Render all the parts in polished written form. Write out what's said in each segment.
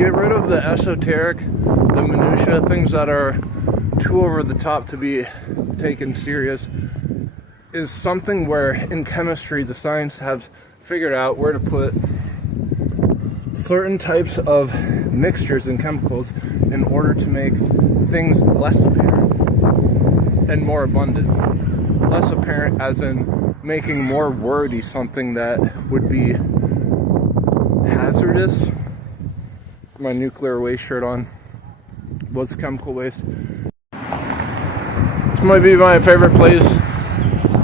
get rid of the esoteric, the minutia, things that are too over the top to be taken serious, is something where in chemistry the science have figured out where to put certain types of mixtures and chemicals in order to make things less apparent and more abundant. Less apparent as in making more wordy something that would be hazardous. My nuclear waste shirt on. What's chemical waste? This might be my favorite place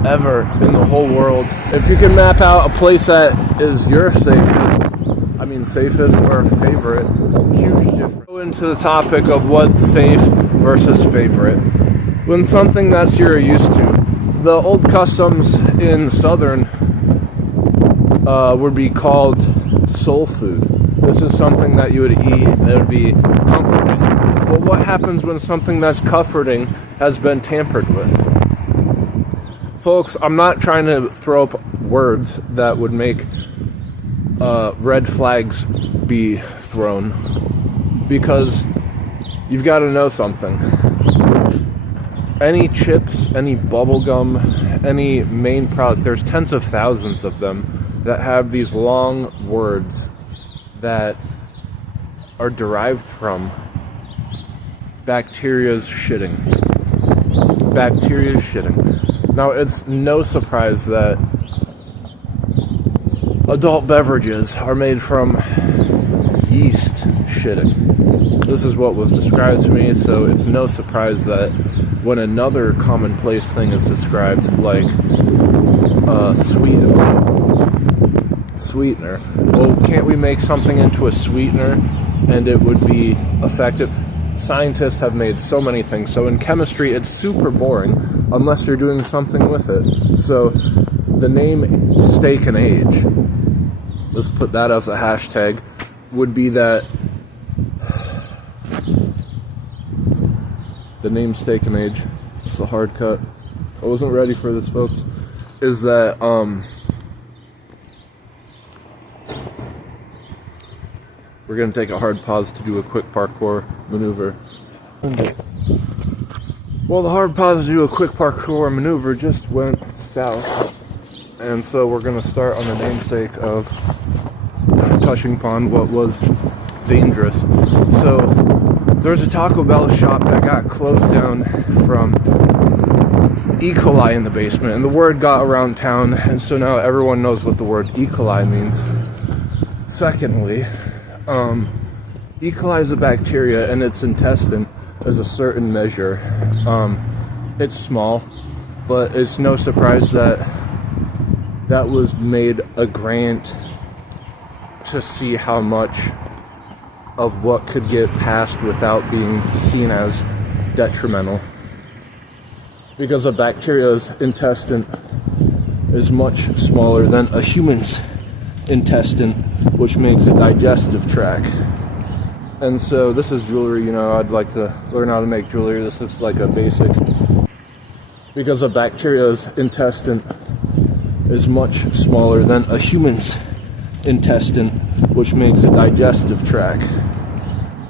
ever in the whole world. If you can map out a place that is your safest or favorite, huge difference. Go into the topic of what's safe versus favorite. When something that you're used to, the old customs in Southern would be called soul food. This is something that you would eat that would be comforting. But what happens when something that's comforting has been tampered with? Folks, I'm not trying to throw up words that would make red flags be thrown, because you've got to know something. Any chips, any bubble gum, any main product, there's tens of thousands of them that have these long words that are derived from bacteria's shitting. Bacteria's shitting. Now, it's no surprise that adult beverages are made from yeast shitting. This is what was described to me, so it's no surprise that when another commonplace thing is described, like sweetener, well, can't we make something into a sweetener and it would be effective? Scientists have made so many things. So in chemistry, it's super boring unless you're doing something with it. So the name Steak and Age, let's put that as a hashtag, would be that the name Steak and Age, it's the hard cut. I wasn't ready for this, folks. Is that we're gonna take a hard pause to do a quick parkour maneuver. Well, the hard pause to do a quick parkour maneuver just went south, and so we're gonna start on the namesake of touching upon what was dangerous. So there's a Taco Bell shop that got closed down from E. coli in the basement, and the word got around town, and so now everyone knows what the word E. coli means. Secondly, E. coli is a bacteria, and its intestine is a certain measure. It's small, but it's no surprise that that was made a grant to see how much of what could get passed without being seen as detrimental. Because a bacteria's intestine is much smaller than a human's intestine, which makes a digestive tract. And so this is jewelry, I'd like to learn how to make jewelry. This looks like a basic. Because a bacteria's intestine is much smaller than a human's intestine, which makes a digestive tract.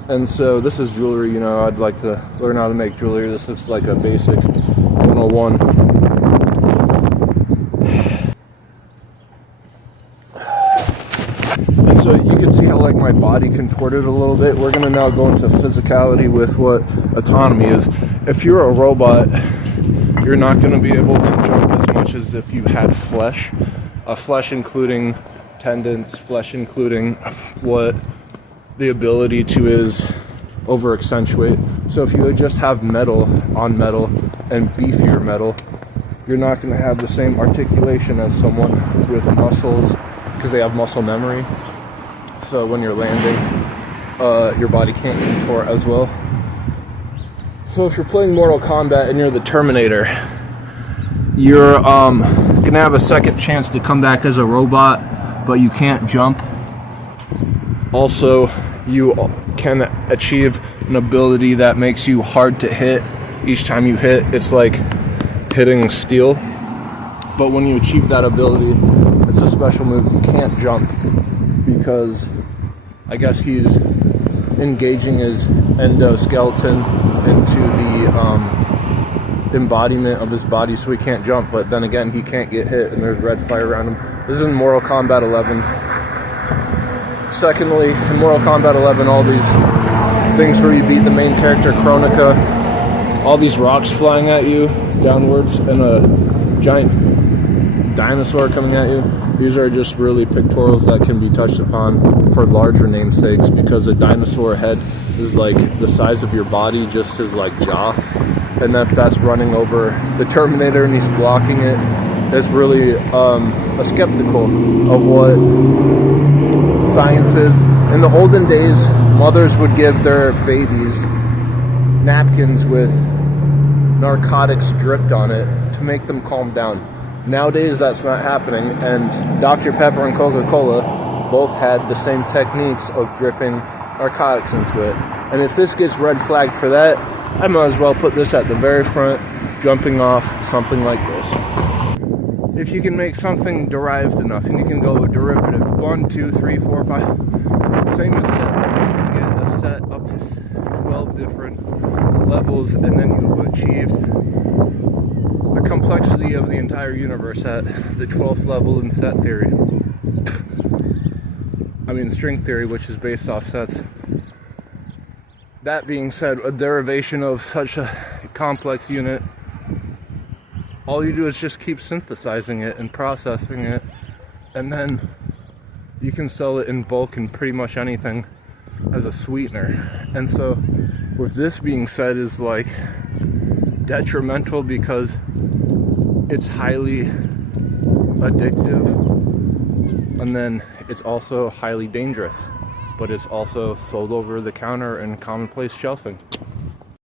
And so this is jewelry, I'd like to learn how to make jewelry. This looks like a basic 101. And so you can see how my body contorted a little bit. We're gonna now go into physicality with what autonomy is. If you're a robot, you're not gonna be able to jump as much as if you had flesh. Flesh including tendons, flesh including what the ability to is over accentuate. So if you just have metal on metal and beefier metal, you're not going to have the same articulation as someone with muscles, because they have muscle memory. So when you're landing, your body can't contort as well. So if you're playing Mortal Kombat and you're the Terminator, you're gonna have a second chance to come back as a robot, but you can't jump. Also, you can achieve an ability that makes you hard to hit. Each time you hit, it's like hitting steel. But when you achieve that ability, it's a special move. You can't jump because I guess he's engaging his endoskeleton into the embodiment of his body, so he can't jump, but then again he can't get hit and there's red fire around him. This is in Mortal Kombat 11. Secondly, in Mortal Kombat 11, all these things where you beat the main character Kronika, all these rocks flying at you downwards and a giant dinosaur coming at you, these are just really pictorials that can be touched upon for larger namesakes, because a dinosaur head is like the size of your body, just his like jaw. And if that's running over the Terminator and he's blocking it, it's really a skeptical of what science is. In the olden days, mothers would give their babies napkins with narcotics dripped on it to make them calm down. Nowadays, that's not happening, and Dr. Pepper and Coca-Cola both had the same techniques of dripping narcotics into it. And if this gets red flagged for that, I might as well put this at the very front, jumping off something like this. If you can make something derived enough, and you can go with derivative 1, 2, 3, 4, 5, same as set, you can get a set up to 12 different levels, and then you've achieved the complexity of the entire universe at the 12th level in set theory. I mean string theory, which is based off sets. That being said, a derivation of such a complex unit, all you do is just keep synthesizing it and processing it, and then you can sell it in bulk in pretty much anything as a sweetener. And so with this being said, is like detrimental because it's highly addictive, and then it's also highly dangerous, but it's also sold over the counter and commonplace shelving.